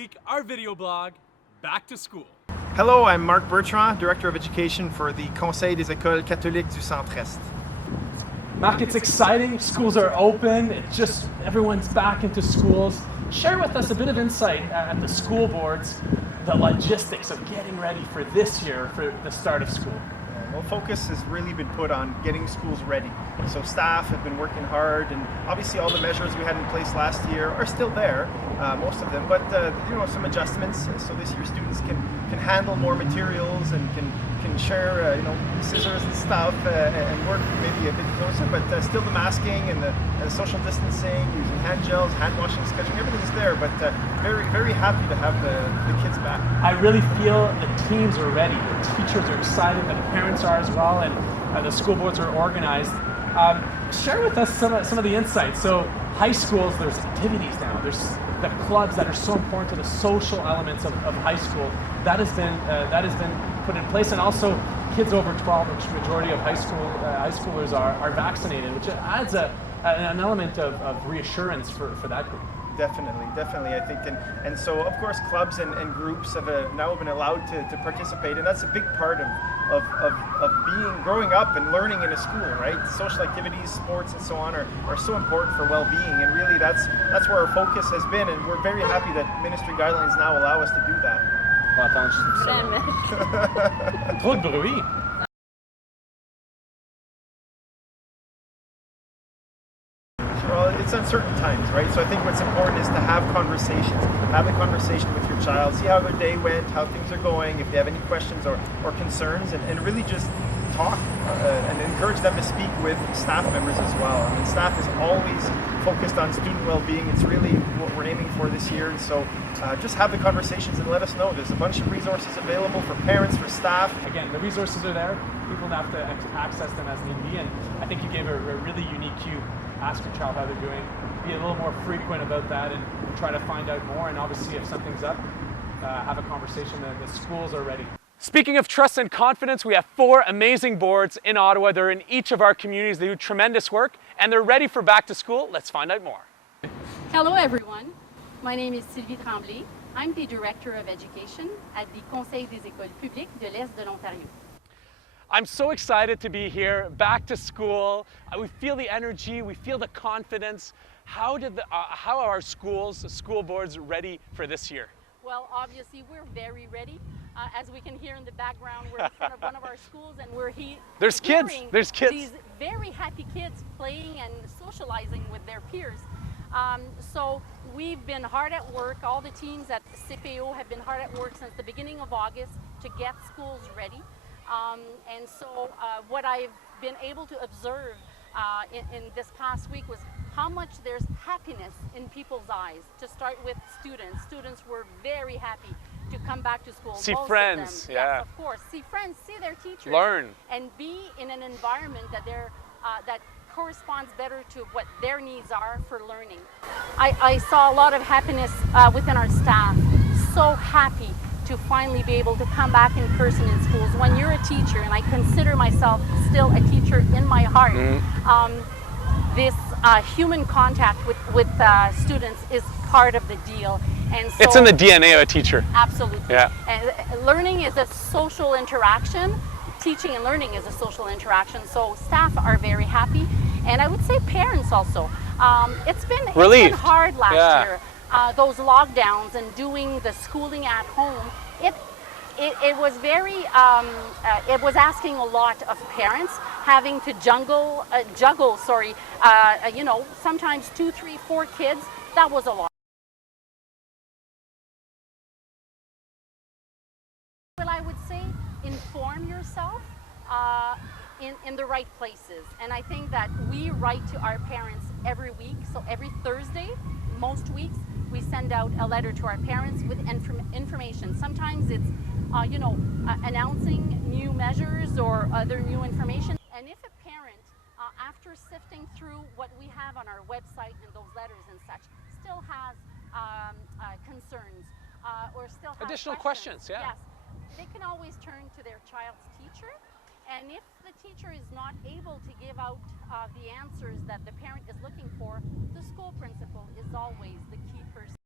week, our video blog, Back to School. Hello, I'm Marc Bertrand, Director of Education for the Conseil des Écoles Catholiques du Centre-Est. Marc, it's exciting. Schools are open. It's just everyone's back into schools. Share with us a bit of insight at the school boards, the logistics of getting ready for this year, for the start of school. Well, focus has really been put on getting schools ready. So staff have been working hard, and obviously all the measures we had in place last year are still there, most of them, but some adjustments so this year students can handle more materials and can share scissors and stuff and work maybe a bit closer, but still the masking and the social distancing, using hand gels, hand washing, sketching, everything's there, but very, very happy to have the kids back. I really feel the teams are ready, the teachers are excited, the parents are as well, and the school boards are organized. Share with us some of the insights. So high schools, there's activities now, there's the clubs that are so important to the social elements of high school. That has been put in place, and also kids over 12, which majority of high schoolers are vaccinated, which adds an element of reassurance for that group. Definitely, I think, and so of course clubs and groups have now been allowed to participate, and that's a big part of growing up and learning in a school, right? Social activities, sports, and so on are so important for well-being, and really that's where our focus has been, and we're very happy that ministry guidelines now allow us to do that. Trop de bruit. Well, it's uncertain times, right? So I think what's important is to have conversations. Have a conversation with your child, see how their day went, how things are going, if they have any questions or concerns, and really just talk and encourage them to speak with staff members as well. I mean, staff is always focused on student well-being. It's really what we're aiming for this year. And so just have the conversations and let us know. There's a bunch of resources available for parents, for staff. Again, the resources are there. People have to access them as need be. And I think you gave a really unique cue. Ask your child how they're doing. Be a little more frequent about that and try to find out more. And obviously, if something's up, have a conversation. The schools are ready. Speaking of trust and confidence, we have 4 amazing boards in Ottawa. They're in each of our communities. They do tremendous work, and they're ready for back to school. Let's find out more. Hello everyone, my name is Sylvie Tremblay. I'm the Director of Education at the Conseil des Écoles Publiques de l'Est de l'Ontario. I'm so excited to be here, back to school. We feel the energy, we feel the confidence. How are our schools, school boards ready for this year? Well, obviously we're very ready. As we can hear in the background, we're in front of one of our schools, and There's kids. These very happy kids playing and socializing with their peers. So we've been hard at work. All the teams at CPO have been hard at work since the beginning of August to get schools ready. And so what I've been able to observe in this past week was how much there's happiness in people's eyes. To start with students. Students were very happy to come back to school. See Most friends, of them, yeah. Yes, of course. See friends, see their teachers. Learn. And be in an environment that corresponds better to what their needs are for learning. I saw a lot of happiness within our staff. So happy to finally be able to come back in person in schools. When you're a teacher, and I consider myself still a teacher in my heart, this human contact with students is part of the deal. And so, It's in the DNA of a teacher. Absolutely. Yeah. And learning is a social interaction. Teaching and learning is a social interaction. So staff are very happy, and I would say parents also. It's been hard last year. Those lockdowns and doing the schooling at home. It was very. It was asking a lot of parents, having to juggle. Sometimes 2, 3, 4 kids. That was a lot. Well, I would say inform yourself in the right places. And I think that we write to our parents every week. So every Thursday, most weeks, we send out a letter to our parents with information. Sometimes it's, announcing new measures or other new information. And if a parent, after sifting through what we have on our website and those letters and such, still has concerns or still has additional questions, yeah. Yes. They can always turn to their child's teacher, and if the teacher is not able to give out the answers that the parent is looking for, the school principal is always the key person.